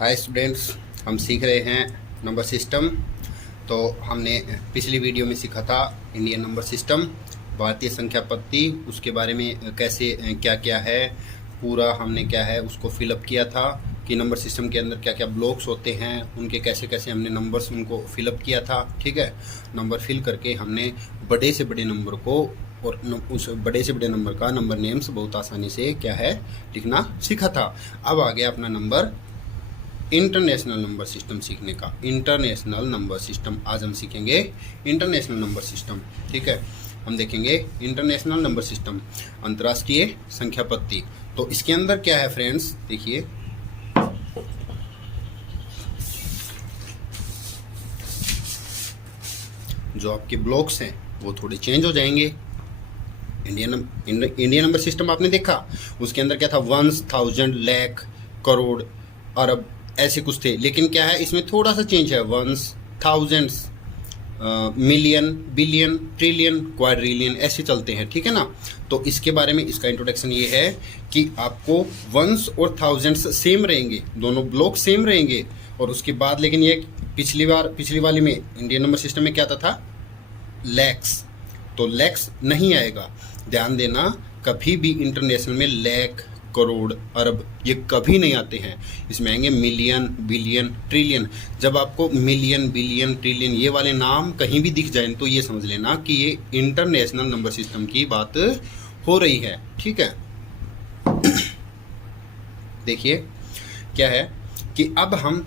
Hi students, हम सीख रहे हैं नंबर सिस्टम। तो हमने पिछली वीडियो में सीखा था इंडियन नंबर सिस्टम, भारतीय संख्या पत्ती, उसके बारे में कैसे क्या क्या है पूरा हमने क्या है उसको फिलअप किया था कि नंबर सिस्टम के अंदर क्या क्या ब्लॉक्स होते हैं, उनके कैसे कैसे हमने नंबर्स उनको फिलअप किया था। ठीक है, नंबर फिल करके हमने बड़े से बड़े नंबर को और उस बड़े से बड़े नंबर का नंबर नेम्स बहुत आसानी से क्या है लिखना सीखा था। अब आ गया अपना नंबर इंटरनेशनल नंबर सिस्टम सीखने का। इंटरनेशनल नंबर सिस्टम आज हम सीखेंगे इंटरनेशनल नंबर सिस्टम। ठीक है, हम देखेंगे इंटरनेशनल नंबर सिस्टम, अंतर्राष्ट्रीय संख्या पत्ती। तो इसके अंदर क्या है फ्रेंड्स, देखिए जो आपके ब्लॉक्स हैं वो थोड़े चेंज हो जाएंगे। इंडियन नंबर सिस्टम आपने देखा, उसके अंदर क्या था, वंस, थाउजेंड, लाख, करोड़, अरब, ऐसे कुछ थे। लेकिन क्या है इसमें थोड़ा सा चेंज है, ones, thousands, million, billion, trillion, quadrillion ऐसे चलते हैं। ठीक है ना। तो इसके बारे में इसका इंट्रोडक्शन ये है कि आपको वंस और थाउजेंड्स सेम रहेंगे, दोनों ब्लॉक सेम रहेंगे। और उसके बाद लेकिन ये पिछली वाली में इंडियन नंबर सिस्टम में क्या आता था, लैक्स, तो लैक्स नहीं आएगा। ध्यान देना, कभी भी इंटरनेशनल में लैख, करोड़, अरब ये कभी नहीं आते हैं। इसमें आएंगे मिलियन, बिलियन, ट्रिलियन। जब आपको मिलियन, बिलियन, ट्रिलियन ये वाले नाम कहीं भी दिख जाए तो ये समझ लेना कि ये इंटरनेशनल नंबर सिस्टम की बात हो रही है। ठीक है, देखिए क्या है कि अब हम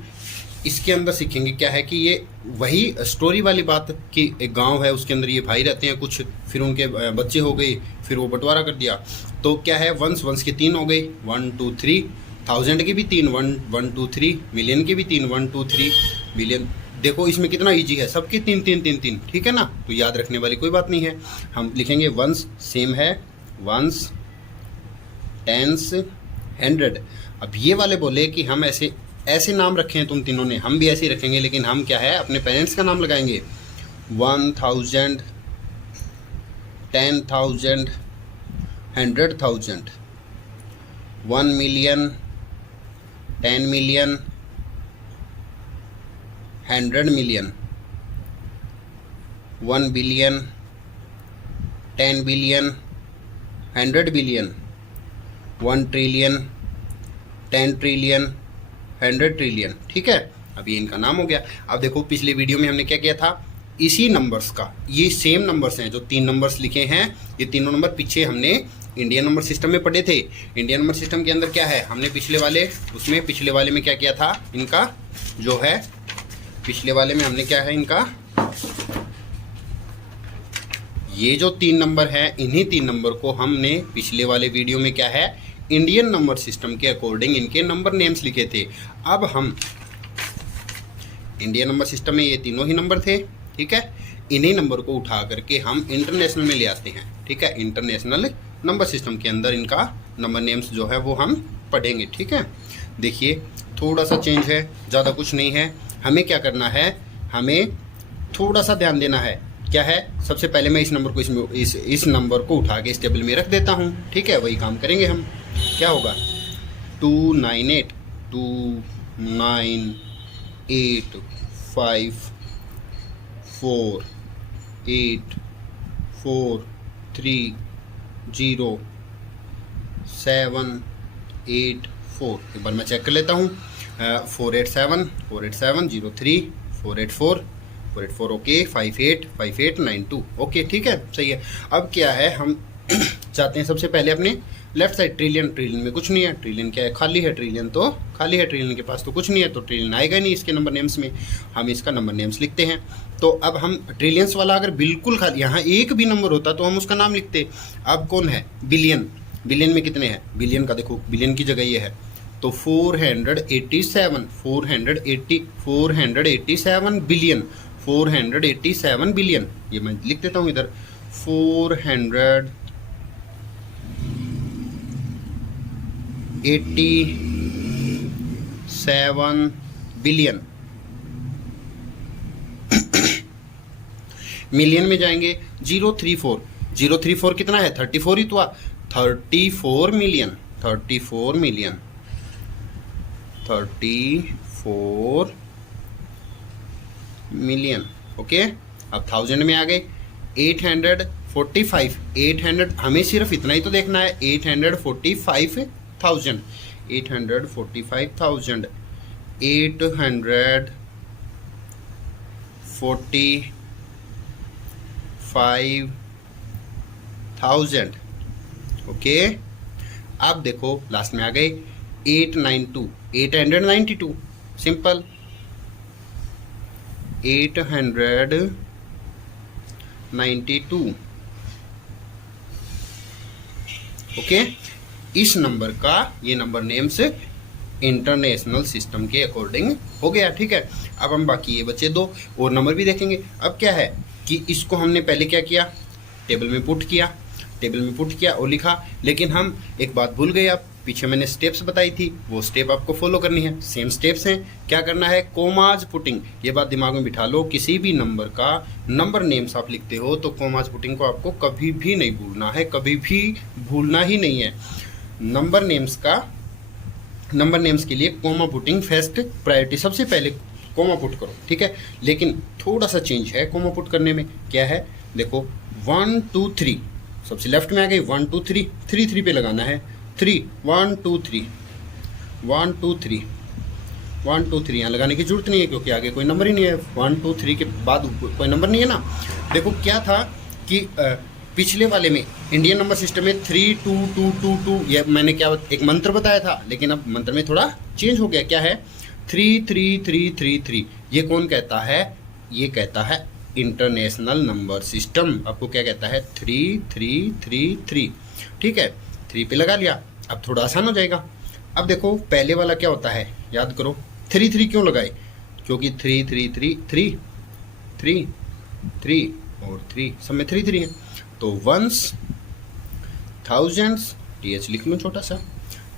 इसके अंदर सीखेंगे क्या है कि ये वही स्टोरी वाली बात कि एक गांव है, उसके अंदर ये भाई रहते हैं कुछ, फिर उनके बच्चे हो गए, फिर वो बंटवारा कर दिया। तो क्या है, वंस के 3 हो गए, 1 2 3, थाउजेंड के भी 3, 1 2 3, मिलियन के भी 3, 1 2 3, बिलियन। देखो इसमें कितना इजी है, सबके 3 3 3 3। ठीक है ना, तो याद रखने वाली कोई बात नहीं है। हम लिखेंगे वंस सेम है, वंस, टेंस, 100। अब ये वाले बोले कि हम ऐसे नाम रखे हैं तुम तीनों ने, हम भी ऐसे ही रखेंगे, लेकिन हम क्या है अपने पेरेंट्स का नाम लगाएंगे। 1000, 10,000, 100,000, 1 million, 10 million, 100 million, 1 billion, 10 billion, 100 billion, 1 trillion, 10 trillion, 100 trillion. ठीक है, अब ये इनका नाम हो गया। अब देखो पिछले वीडियो में हमने क्या किया था, इसी नंबर्स का, ये सेम नंबर्स हैं जो 3 नंबर्स लिखे हैं, ये तीनों नंबर पीछे हमने इंडियन नंबर सिस्टम में पढ़े थे। इंडियन नंबर सिस्टम के अंदर क्या है, हमने पिछले वाले में क्या किया था, इनका जो है पिछले वाले में हमने क्या है इनका, ये जो 3 नंबर है, इन्हीं 3 नंबर को हमने पिछले वाले वीडियो में क्या है इंडियन नंबर सिस्टम के अकॉर्डिंग इनके नंबर नेम्स लिखे थे। अब हम इंडियन नंबर सिस्टम में ये तीनों ही नंबर थे। ठीक है, इन्हीं नंबर को उठा करके हम इंटरनेशनल में ले आते हैं। ठीक है, इंटरनेशनल नंबर सिस्टम के अंदर इनका नंबर नेम्स जो है वो हम पढ़ेंगे। ठीक है, देखिए थोड़ा सा चेंज है, ज़्यादा कुछ नहीं है। हमें क्या करना है, हमें थोड़ा सा ध्यान देना है। क्या है, सबसे पहले मैं इस नंबर को इस नंबर को उठा के इस टेबल में रख देता हूँ। ठीक है, वही काम करेंगे हम। क्या होगा, 298, 298, 5 4 8 4 3 0 7 8 4। एक बार मैं चेक कर लेता हूँ, 487 487 03 484 484, ओके, 585892, ओके ठीक है, सही है। अब क्या है, हम चाहते हैं सबसे पहले अपने लेफ्ट साइड, ट्रिलियन में कुछ नहीं है, ट्रिलियन क्या है, खाली है, ट्रिलियन तो खाली है, ट्रिलियन के पास तो कुछ नहीं है, तो ट्रिलियन आएगा नहीं इसके नंबर नेम्स में। हम इसका नंबर नेम्स लिखते हैं। तो अब हम ट्रिलियंस वाला अगर बिल्कुल खाली, यहाँ एक भी नंबर होता तो हम उसका नाम लिखते। अब कौन है, बिलियन, बिलियन में कितने हैं, बिलियन का देखो, बिलियन की जगह ये है, तो 487 बिलियन, 487 बिलियन, ये मैं लिख देता हूँ इधर, 487 बिलियन। मिलियन में जाएंगे, 034 कितना है, 34 ही तो, 34 मिलियन, 34 मिलियन। 34 मिलियन। ओके, अब 1000 में आ गए। 845, 800, हमें सिर्फ इतना ही तो देखना है। 845,000, 845,000, 845,000। ओके, अब देखो लास्ट में आ गए 892, 892, सिंपल 892। ओके, इस नंबर का ये नंबर नेम्स इंटरनेशनल सिस्टम के अकॉर्डिंग हो गया। ठीक है, अब हम बाकी ये बचे 2 और नंबर भी देखेंगे। अब क्या है कि इसको हमने पहले क्या किया, टेबल में पुट किया, टेबल में पुट किया और लिखा। लेकिन हम एक बात भूल गए, अब पीछे मैंने स्टेप्स बताई थी, वो स्टेप आपको फॉलो करनी है। सेम स्टेप्स हैं। क्या करना है, कोमाज पुटिंग। ये बात दिमाग में बिठा लो, किसी भी नंबर का नंबर नेम्स आप लिखते हो तो कोमाज पुटिंग को आपको कभी भी नहीं भूलना है, कभी भी भूलना ही नहीं है। नंबर नेम्स के लिए कोमा पुटिंग फर्स्ट प्रायोरिटी, सबसे पहले कोमा पुट करो। ठीक है, लेकिन थोड़ा सा चेंज है कोमा पुट करने में। क्या है, देखो 1 2 3 सबसे लेफ्ट में आ गई। 1 2 3, 3 3 पे लगाना है। 3 1 2 3 1 2 3 1 2 3 यहाँ लगाने की जरूरत नहीं है क्योंकि आगे कोई नंबर ही नहीं है। 1 2 3 के बाद कोई नंबर नहीं है ना। देखो क्या था कि पिछले वाले में इंडियन नंबर सिस्टम में 3 2 2 2 2 ये मैंने क्या एक मंत्र बताया था, लेकिन अब मंत्र में थोड़ा चेंज हो गया। क्या है, 3 3 3 3 3। ये कौन कहता है, ये कहता है इंटरनेशनल नंबर सिस्टम। आपको क्या कहता है, 3 3 3 3। ठीक है, 3 पे लगा लिया। अब थोड़ा आसान हो जाएगा। अब देखो पहले वाला क्या होता है, याद करो 3 3 क्यों लगाए, क्योंकि 3 3 3 3 3 3 और 3 सब में 3 3 है। तो वंस, थाउजेंड्स, TH लिख लूँ छोटा सा,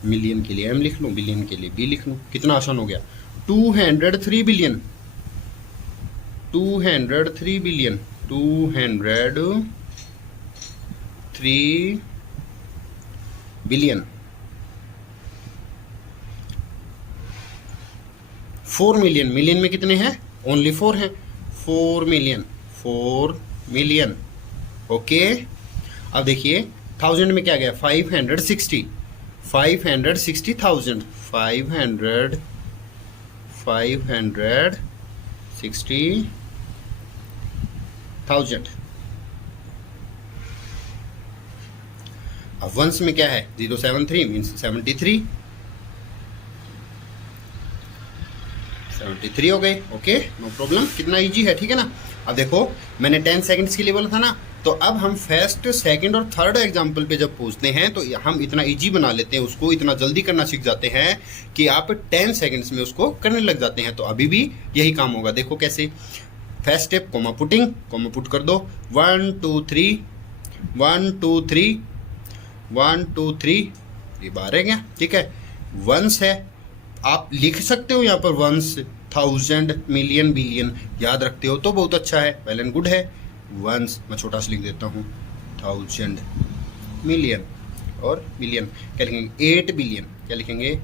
मिलियन के लिए M लिख लूँ, बिलियन के लिए B लिख लूँ। कितना आसान हो गया। 203 billion, 203 billion, 203 billion. 4 million, million में कितने हैं, ओनली 4 हैं। 4 मिलियन, 4 मिलियन। ओके, अब देखिए 1000 में क्या गया, 560, 560,000, 560,000। अब वंस में क्या है, 073 मीन्स 73, 73 हो गए। ओके, नो प्रॉब्लम, कितना इजी है। ठीक है ना। अब देखो मैंने 10 सेकंड्स के लिए बोला था ना, तो अब हम फर्स्ट, सेकंड और थर्ड एग्जाम्पल पे जब पूछते हैं तो हम इतना इजी बना लेते हैं उसको, इतना जल्दी करना सीख जाते हैं कि आप 10 सेकंड्स में उसको करने लग जाते हैं। तो अभी भी यही काम होगा। देखो कैसे, first step comma putting, comma put कर दो। 1 2 3 1 2 3 1 2 3, ये 12 गया। ठीक है, वंस है, आप लिख सकते हो यहाँ पर वंस, 1000, मिलियन, बिलियन याद रखते हो तो बहुत अच्छा है, वेल एंड गुड है। वंस मैं छोटा सा लिख देता हूँ, 1000, मिलियन और बिलियन। क्या लिखेंगे, 8 बिलियन। क्या लिखेंगे,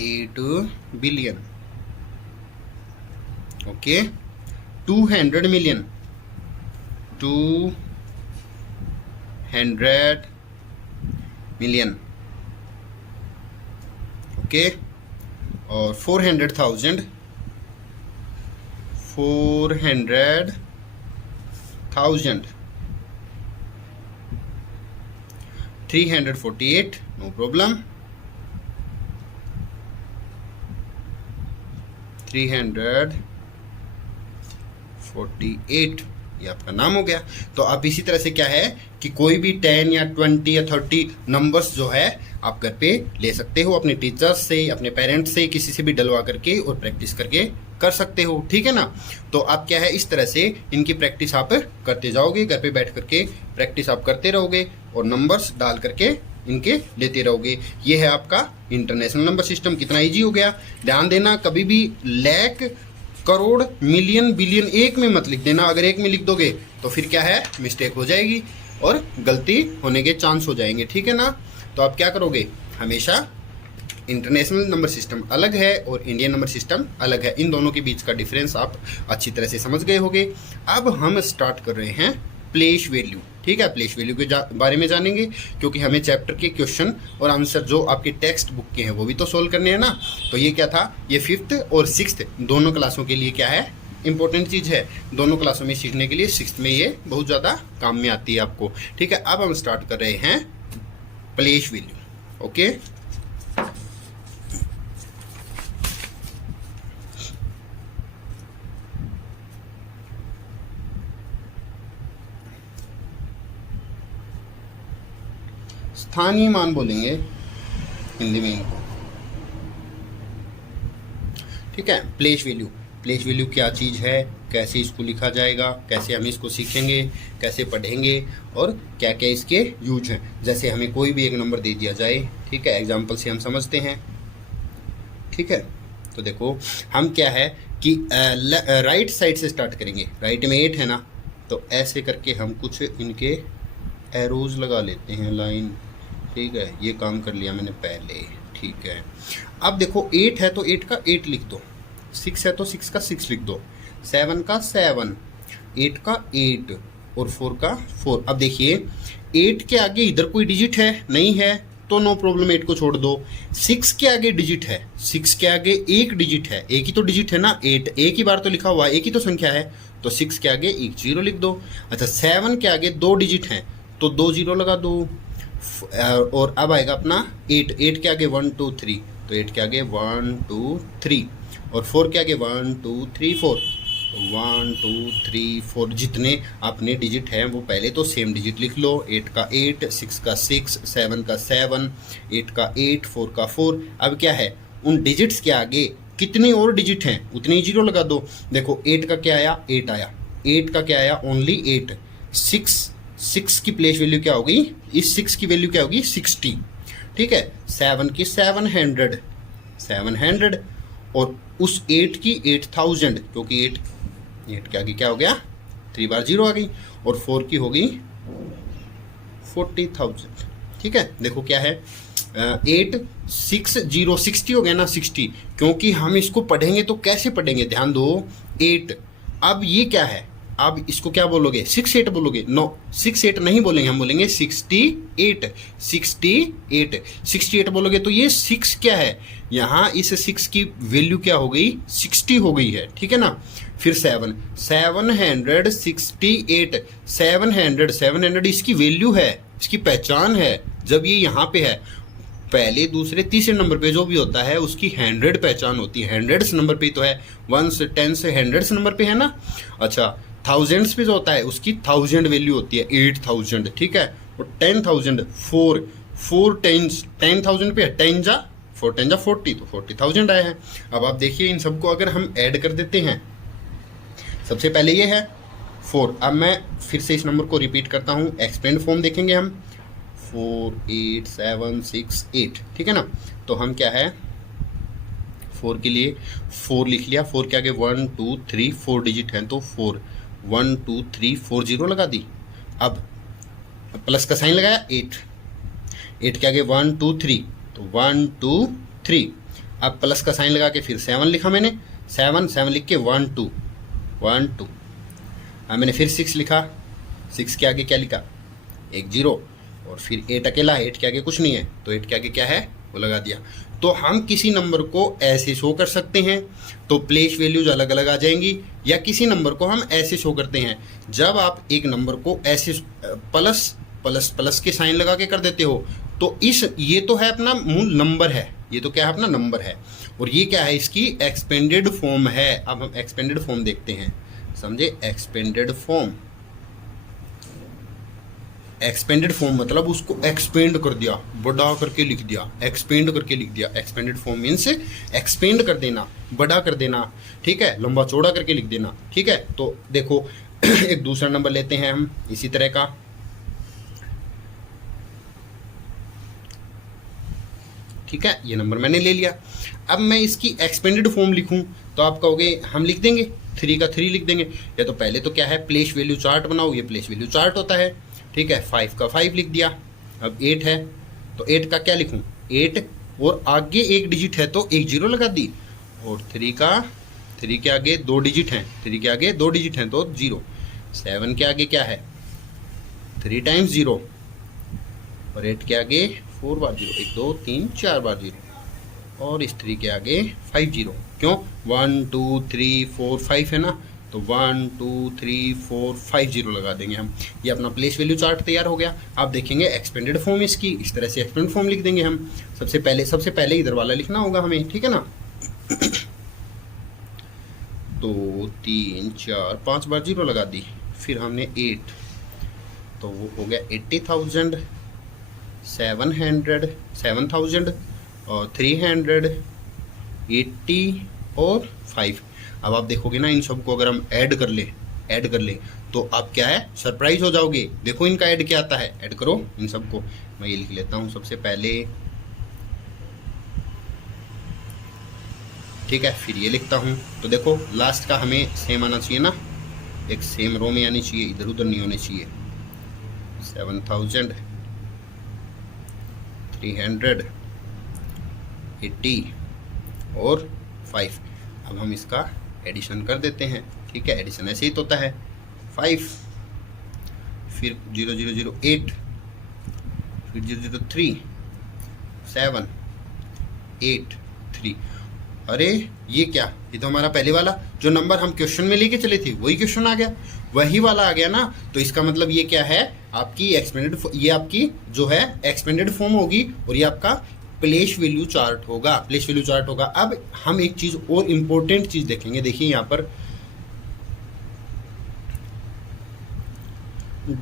8 billion. Okay, 200 million, 200 million. Okay, और 400,000, 400,000। 348, नो प्रॉब्लम, 348, ये आपका नाम हो गया। तो अब इसी तरह से क्या है कि कोई भी 10 या 20 या 30 नंबर्स जो है आप घर पे ले सकते हो, अपने टीचर्स से, अपने पेरेंट्स से, किसी से भी डलवा करके और प्रैक्टिस करके कर सकते हो। ठीक है ना। तो अब क्या है, इस तरह से इनकी प्रैक्टिस आप करते जाओगे, घर पे बैठ करके प्रैक्टिस आप करते रहोगे और नंबर्स डाल करके इनके लेते रहोगे। ये है आपका इंटरनेशनल नंबर सिस्टम। कितना ईजी हो गया। ध्यान देना, कभी भी लाख, करोड़, मिलियन, बिलियन एक में मत लिख देना। अगर एक में लिख दोगे तो फिर क्या है, मिस्टेक हो जाएगी और गलती होने के चांस हो जाएंगे। ठीक है ना। तो आप क्या करोगे, हमेशा इंटरनेशनल नंबर सिस्टम अलग है और इंडियन नंबर सिस्टम अलग है। इन दोनों के बीच का डिफरेंस आप अच्छी तरह से समझ गए होंगे। अब हम स्टार्ट कर रहे हैं प्लेस वैल्यू। ठीक है, प्लेस वैल्यू के बारे में जानेंगे, क्योंकि हमें चैप्टर के क्वेश्चन और आंसर जो आपके टेक्स्ट बुक के हैं वो भी तो सोल्व करने हैं ना। तो ये क्या था, ये 5th और 6th दोनों क्लासों के लिए क्या है, इंपॉर्टेंट चीज़ है। दोनों क्लासों में सीखने के लिए 6th में ये बहुत ज़्यादा काम में आती है आपको। ठीक है, अब हम स्टार्ट कर रहे हैं प्लेस वैल्यू। ओके, स्थानीय मान बोलेंगे हिंदी में इनको। ठीक है, प्लेस वैल्यू। प्लेस वैल्यू क्या चीज़ है, कैसे इसको लिखा जाएगा, कैसे हम इसको सीखेंगे, कैसे पढ़ेंगे और क्या क्या इसके यूज हैं। जैसे हमें कोई भी एक नंबर दे दिया जाए, ठीक है, एग्जाम्पल से हम समझते हैं। ठीक है, तो देखो हम क्या है कि राइट साइड से स्टार्ट करेंगे। राइट में 8 है ना, तो ऐसे करके हम कुछ इनके एरोज लगा लेते हैं, लाइन। ठीक है, ये काम कर लिया मैंने पहले। ठीक है, अब देखो 8 है तो 8 का 8 लिख दो, 6 है तो 6 का 6 लिख दो, 7 का 7, 8 का 8 और 4 का 4। अब देखिए 8 के आगे इधर कोई डिजिट है नहीं है तो नो प्रॉब्लम, 8 को छोड़ दो। 6 के आगे डिजिट है, 6 के आगे एक डिजिट है, एक ही तो डिजिट है ना, 8 एक ही बार तो लिखा हुआ है, एक ही तो संख्या है, तो 6 के आगे एक 0 लिख दो। अच्छा, 7 के आगे 2 डिजिट हैं तो 2 0 लगा दो। और अब आएगा अपना 8 के आगे 1 2 3, तो 8 के आगे 1 2 3 और 4 के आगे 1 2 3 4, 1 2 3 4 जितने अपने डिजिट हैं वो पहले तो सेम डिजिट लिख लो। 8 का 8, 6 का 6, 7 का 7, 8 का 8, 4 का 4। अब क्या है, उन डिजिट्स के आगे कितने और डिजिट हैं उतने ही 0 लगा दो। देखो 8 का क्या आया, 8 आया, 8 का क्या आया, ओनली 8। 6 की प्लेस वैल्यू क्या होगी, इस 6 की वैल्यू क्या होगी, 60। ठीक है, 7 की 700 और उस 8 की 8000, क्योंकि 8 के आगे क्या हो गया, 3 बार 0 आ गई, और 4 की होगी 40,000। ठीक है, देखो क्या है, 8 6 0 60 हो गया ना, 60। क्योंकि हम इसको पढ़ेंगे तो कैसे पढ़ेंगे, ध्यान दो, 8। अब ये क्या है, अब इसको क्या बोलोगे, 68 बोलोगे, नो 68 नहीं बोलेंगे, हम बोलेंगे 68 68 बोलोगे तो ये 6 क्या है, यहाँ इस 6 की वैल्यू क्या हो गई, 60 हो गई है। ठीक है ना, फिर 768 700 इसकी वैल्यू है, इसकी पहचान है। जब ये यहाँ पे है, पहले दूसरे तीसरे नंबर पे जो भी होता है उसकी 100 पहचान होती है। हंड्रेड्स नंबर पे तो है, 1 10 से हंड्रेड्स नंबर पे है ना। अच्छा, थाउजेंड्स पे जो होता है उसकी 1000 वैल्यू होती है, 8000। ठीक है, और 10,000 4 10,000 पे है, 10 जा 4 10 जा 40, तो 40,000 आए हैं। अब आप देखिए इन सबको अगर हम ऐड कर देते हैं, सबसे पहले ये है 4। अब मैं फिर से इस नंबर को रिपीट करता हूँ, एक्सपेंड फॉर्म देखेंगे हम, 4 8 7 6 8। ठीक है ना, तो हम क्या है 4 के लिए 4 लिख लिया, 4 के आगे 1 2 3 4 डिजिट हैं तो 4, 1 2 3 4 0 लगा दी। अब प्लस का साइन लगाया, 8 के आगे 1 2 3, तो 1 2 3। अब प्लस का साइन लगा के फिर 7 लिखा मैंने, 7 लिख के 1 2 1 2। अब मैंने फिर 6 लिखा, 6 के आगे क्या लिखा, एक 0, और फिर 8 अकेला है, 8 के आगे कुछ नहीं है, तो 8 के आगे क्या है वो लगा दिया। तो हम किसी नंबर को ऐसे शो कर सकते हैं तो प्लेस वैल्यूज अलग अलग आ जाएंगी, या किसी नंबर को हम ऐसे शो करते हैं। जब आप एक नंबर को ऐसे प्लस के साइन लगा के कर देते हो तो ये तो है अपना मूल नंबर है, ये तो क्या है अपना नंबर है, और ये क्या है इसकी एक्सपेंडेड फॉर्म है। अब हम एक्सपेंडेड फॉर्म देखते हैं, समझे, एक्सपेंडेड फॉर्म मतलब उसको एक्सपेंड कर दिया, बड़ा करके लिख दिया, एक्सपेंड करके लिख दिया। एक्सपेंडेड फॉर्म मीन्स एक्सपेंड कर देना, बड़ा कर देना। ठीक है, लंबा चौड़ा करके लिख देना। ठीक है, तो देखो एक दूसरा नंबर लेते हैं हम इसी तरह का। ठीक है, ये नंबर मैंने ले लिया। अब मैं इसकी एक्सपेंडेड फॉर्म लिखूं तो आप कहोगे हम लिख देंगे 3 का 3 लिख देंगे, या तो पहले तो क्या है प्लेस वैल्यू चार्ट बनाओ, ये प्लेस वैल्यू चार्ट होता है। ठीक है, 5 का 5 लिख दिया। अब 8 है तो 8 का क्या लिखूं, 8 और आगे एक डिजिट है तो एक जीरो लगा दी, और थ्री के आगे दो डिजिट हैं, थ्री के आगे दो डिजिट हैं तो जीरो। 7 के आगे क्या है, 3 टाइम्स जीरो, और 8 के आगे 4 बार जीरो, 1 2 3 4 बार जीरो, और इस 3 के आगे 5 जीरो। क्यों, 1 2 3 4 5 है ना, तो 1 2 3 4 5 जीरो लगा देंगे हम। ये अपना प्लेस वैल्यू चार्ट तैयार हो गया। आप देखेंगे एक्सपेंडेड फॉर्म इसकी, इस तरह से एक्सपेंडेड फॉर्म लिख देंगे हम। सबसे पहले इधर वाला लिखना होगा हमें, ठीक है ना। 2 3 4 5 बार जीरो लगा दी, फिर हमने 8, तो वो हो गया 80,000, 7,000 और 300, 80 और 5। अब आप देखोगे ना इन सबको अगर हम ऐड कर ले तो आप क्या है, सरप्राइज हो जाओगे। देखो इनका ऐड क्या आता है, ऐड करो इन सबको। मैं ये लिख लेता हूँ सबसे पहले, ठीक है, फिर ये लिखता हूँ। तो देखो लास्ट का हमें सेम आना चाहिए ना, एक सेम रो में आनी चाहिए, इधर उधर नहीं होने चाहिए। 7,000, 300, 80 और 5। अब हम इसका एडिशन कर देते हैं, ठीक है। एडिशन ऐसे ही तो होता है, 5 फिर 0 0 0 8 फिर 0 0 3 7 8 3। अरे ये क्या, ये तो हमारा पहले वाला जो नंबर हम क्वेश्चन में लेके चले थे वही क्वेश्चन आ गया, वही वाला आ गया ना। तो इसका मतलब ये क्या है, आपकी एक्सपेंडेड, ये आपकी जो है एक्सपेंडेड फॉर्म होगी, और ये आपका प्लेस वैल्यू चार्ट होगा। अब हम एक चीज और इम्पोर्टेंट चीज देखेंगे। देखिए यहाँ पर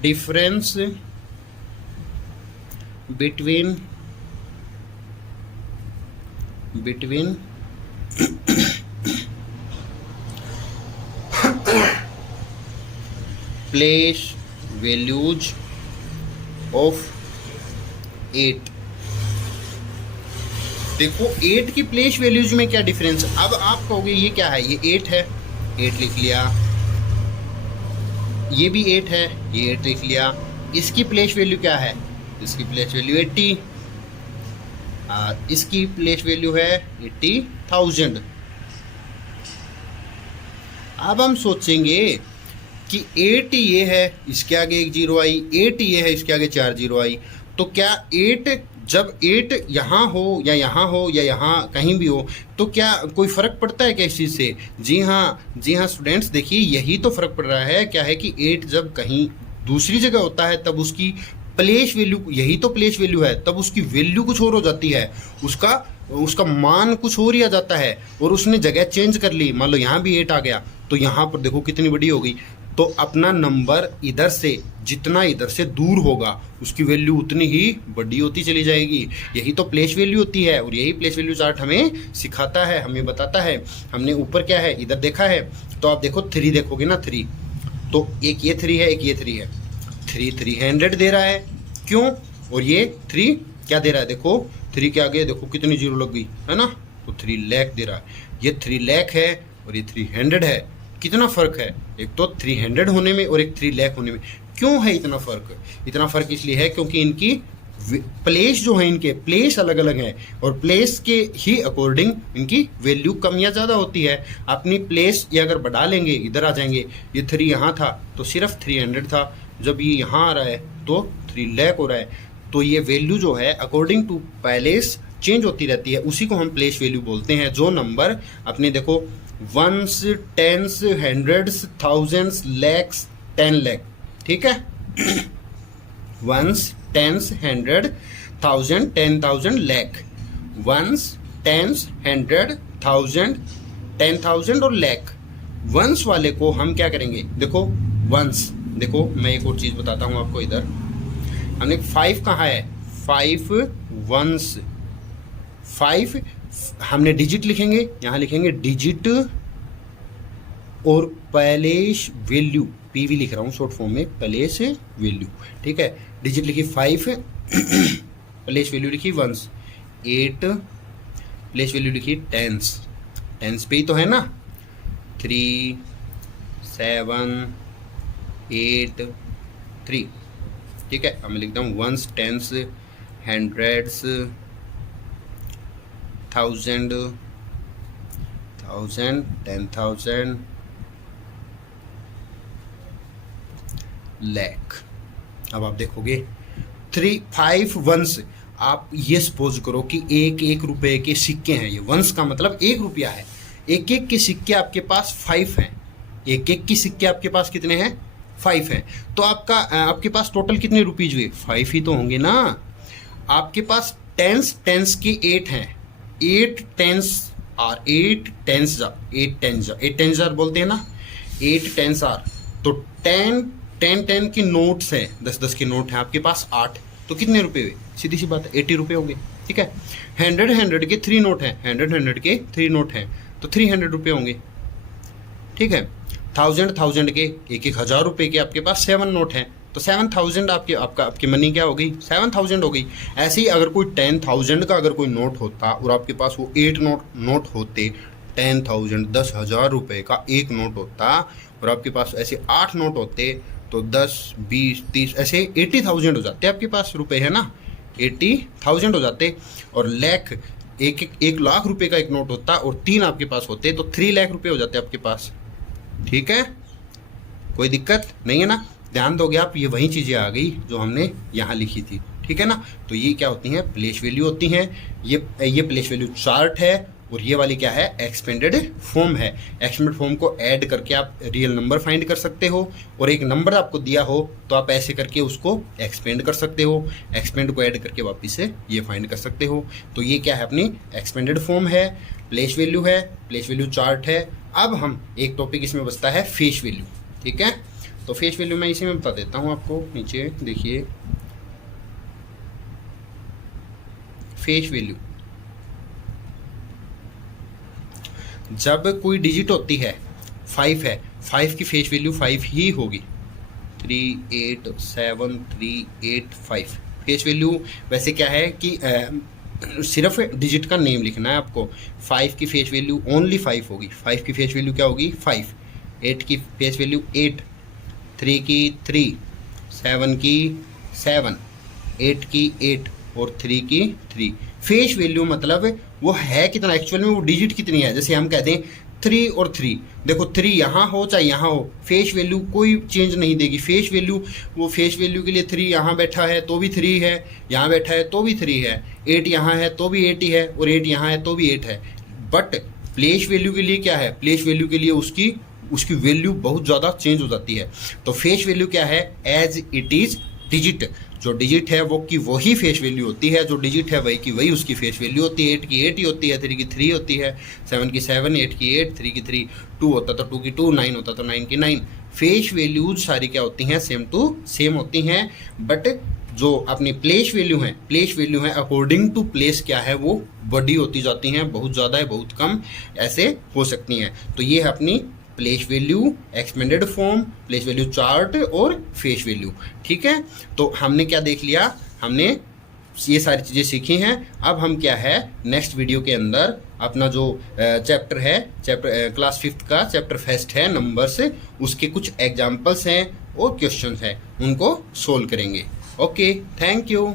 difference between place values of 8। देखो 8 की प्लेस वैल्यूज में क्या डिफरेंस। अब आप कहोगे ये क्या है, ये 8 है, 8 लिख लिया, ये भी 8 है, ये 8 लिख लिया। इसकी प्लेस वैल्यू क्या है, इसकी प्लेस वैल्यू 80, इसकी प्लेस वैल्यू है 80,000। अब हम सोचेंगे कि 8 ये है, इसके आगे एक जीरो आई, 8 ये है, इसके आगे 4 जीरो आई, तो क्या 8 जब 8 यहाँ हो या यहाँ कहीं भी हो तो क्या कोई फ़र्क पड़ता है क्या इस चीज़ से। जी हाँ स्टूडेंट्स, देखिए यही तो फ़र्क पड़ रहा है। क्या है कि 8 जब कहीं दूसरी जगह होता है तब उसकी प्लेस वैल्यू, यही तो प्लेस वैल्यू है, तब उसकी वैल्यू कुछ और हो जाती है, उसका मान कुछ और ही आ जाता है, और उसने जगह चेंज कर ली। मान लो यहाँ भी 8 आ गया तो यहाँ पर देखो कितनी बड़ी हो गई। तो अपना नंबर इधर से जितना इधर से दूर होगा उसकी वैल्यू उतनी ही बड़ी होती चली जाएगी। यही तो प्लेस वैल्यू होती है, और यही प्लेस वैल्यू चार्ट हमें सिखाता है, हमें बताता है। हमने ऊपर क्या है, इधर देखा है, तो आप देखो 3 देखोगे ना, 3 तो एक ये 3 है, एक ये 3 है। 3 300 दे रहा है, क्यों, और ये 3 क्या दे रहा है, देखो 3 के आगे देखो कितनी जीरो लग गई है ना, तो 3 लाख दे रहा है। ये 3 लाख है और ये 300 है, कितना फ़र्क है, एक तो 300 होने में और एक 3 लाख होने में। क्यों है इतना फ़र्क, इतना फ़र्क इसलिए है क्योंकि इनकी प्लेस जो है, इनके प्लेस अलग अलग हैं, और प्लेस के ही अकॉर्डिंग इनकी वैल्यू कम या ज़्यादा होती है। अपनी प्लेस ये अगर बढ़ा लेंगे, इधर आ जाएंगे, ये 3 यहाँ था तो सिर्फ 300 था, जब ये यहाँ आ रहा है तो 3 लाख हो रहा है। तो ये वैल्यू जो है अकॉर्डिंग टू प्लेस चेंज होती रहती है, उसी को हम प्लेस वैल्यू बोलते हैं। जो नंबर अपने देखो 1s 10s 100s 1000s lakhs 10 lakh, ठीक है 1s 10s 100 1000 10,000 lakh, 1s 10s 100 1000 10,000 और लाख। वंस वाले को हम क्या करेंगे, देखो वंस, देखो मैं एक और चीज़ बताता हूँ आपको। इधर हमने 5 कहाँ है, 5 वंस, 5 हमने डिजिट लिखेंगे, यहाँ लिखेंगे डिजिट और प्लेस वैल्यू, पीवी लिख रहा हूँ शॉर्ट फॉर्म में, प्लेस वैल्यू, ठीक है। डिजिट लिखी 5, प्लेस वैल्यू लिखी 1, 8 प्लेस वैल्यू लिखी 10s, 10s पे ही तो है ना, 3 7 8 3, ठीक है। अब मैं लिखता हूँ 1s 10s 100s 10,000, 10,000 लाख। अब आप देखोगे 5 वंस। आप ये सपोज करो कि एक रुपए के सिक्के हैं, ये वंस का मतलब 1 रुपया है। एक के सिक्के आपके पास 5 हैं, एक की सिक्के आपके पास कितने हैं? 5 हैं। तो आपके पास टोटल कितने रुपीज हुए? 5 ही तो होंगे ना। आपके पास टेंस के 8 हैं, 8 टेंस आर बोलते हैं ना, 8 टेंस आर। तो 10 के नोट्स हैं, 10 के नोट हैं आपके पास 8, तो कितने रुपए हुए? सीधी सी बात है 80 रुपये हो गए। ठीक है। 100 के 3 नोट हैं, 100 के 3 नोट हैं, तो 300 रुपये होंगे। ठीक है। 1000 के 1,000 रुपये के आपके पास 7 नोट हैं, तो 7000 आपकी मनी क्या हो गई? 7000 हो गई। ऐसे ही अगर कोई 10,000 का अगर कोई नोट होता और आपके पास वो 8 नोट होते, 10,000 10,000 रुपये का एक नोट होता और आपके पास ऐसे 8 नोट होते, तो 10 20 30 ऐसे 80,000 हो जाते आपके पास रुपए, है ना, 80,000 हो जाते। और लाख, एक लाख रुपए का एक नोट होता और 3 आपके पास होते, तो 3 लाख रुपए हो जाते आपके पास। ठीक है, कोई दिक्कत नहीं है ना। ध्यान दोगे आप, ये वही चीज़ें आ गई जो हमने यहाँ लिखी थी। ठीक है ना। तो ये क्या होती हैं? प्लेस वैल्यू होती हैं। ये प्लेस वैल्यू चार्ट है और ये वाली क्या है? एक्सपेंडेड फॉर्म है। एक्सपेंडेड फॉर्म को ऐड करके आप रियल नंबर फाइंड कर सकते हो, और एक नंबर आपको दिया हो तो आप ऐसे करके उसको एक्सपेंड कर सकते हो, एक्सपेंड को ऐड करके वापस से ये फाइंड कर सकते हो। तो ये क्या है? अपनी एक्सपेंडेड फॉर्म है, प्लेस वैल्यू है, प्लेस वैल्यू चार्ट है। अब हम एक टॉपिक इसमें बचता है फेस वैल्यू। ठीक है। तो फेस वैल्यू मैं इसी में बता देता हूँ आपको। नीचे देखिए, फेस वैल्यू जब कोई डिजिट होती है, 5 है, 5 की फेस वैल्यू 5 ही होगी। 387,385 फेस वैल्यू। वैसे क्या है कि सिर्फ डिजिट का नेम लिखना है आपको। 5 की फेस वैल्यू ओनली 5 होगी। 5 की फेस वैल्यू क्या होगी? 5। 8 की फेस वैल्यू 8, 3 की 3, 7 की 7, 8 की 8 और 3 की 3। फेस वैल्यू मतलब वो है कितना, एक्चुअल में वो डिजिट कितनी है। जैसे हम कहते हैं 3 और 3, देखो 3 यहाँ हो चाहे यहाँ हो, फेस वैल्यू कोई चेंज नहीं देगी। फेस वैल्यू, वो फेस वैल्यू के लिए 3 यहाँ बैठा है तो भी 3 है, यहाँ बैठा है तो भी 3 है, 8 यहाँ है तो भी 8 ही है, और 8 यहाँ है तो भी 8 है। बट प्लेस वैल्यू के लिए क्या है? प्लेस वैल्यू के लिए उसकी वैल्यू बहुत ज़्यादा चेंज हो जाती है। तो फेस वैल्यू क्या है? As it is digit. जो डिजिट है वो की वही फेस वैल्यू होती है, जो डिजिट है वही की वही उसकी फेस वैल्यू होती है। 8 की 8 ही होती है, 3 की 3 होती है, 7 की 7, 8 की 8, 3 की 3, 2 होता तो 2 की 2, 9 होता तो 9 की 9। फेस वैल्यूज सारी क्या होती हैं? सेम टू सेम होती हैं। बट जो अपनी प्लेस वैल्यू है अकॉर्डिंग टू प्लेस क्या है, वो बड़ी होती जाती हैं, बहुत ज़्यादा है बहुत कम ऐसे हो सकती हैं। तो ये है अपनी place value, expanded form, place value chart और फेस वैल्यू। ठीक है। तो हमने क्या देख लिया? हमने ये सारी चीज़ें सीखी हैं। अब हम क्या है, नेक्स्ट वीडियो के अंदर अपना जो चैप्टर है, क्लास 5th का चैप्टर फर्स्ट है नंबर्स, उसके कुछ एग्जाम्पल्स हैं और क्वेश्चंस हैं, उनको सोल्व करेंगे। Okay, thank you.